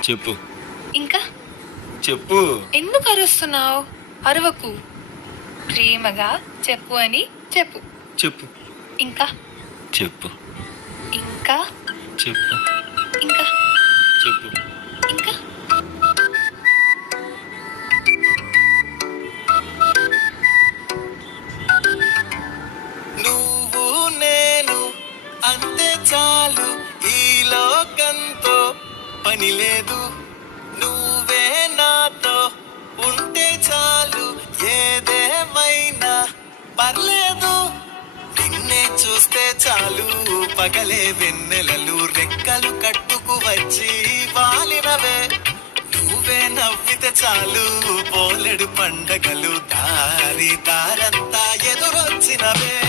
చెప్పు. ఇంకా? చెప్పు. ఎందుకు అరుస్తున్నావు? అరవకు. ప్రేమగా చెప్పు అని చెప్పు. చెప్పు. ఇంకా? చెప్పు. ఇంకా? చెప్పు. ఇంకా? చెప్పు. ఇంకా? నువ్వు నేను అంతే చాలు. పని లేదు. నువ్వే నాతో ఉంటే చాలు. ఏదేమైనా పర్లేదు. నిన్నే చూస్తే చాలు. పగలే వెన్నెలలు రెక్కలు కట్టుకు వచ్చి వాలినవే. నువ్వే నవ్వితే చాలు. పోలెడు పండగలు దారి దారంతా ఎదురొచ్చినవే.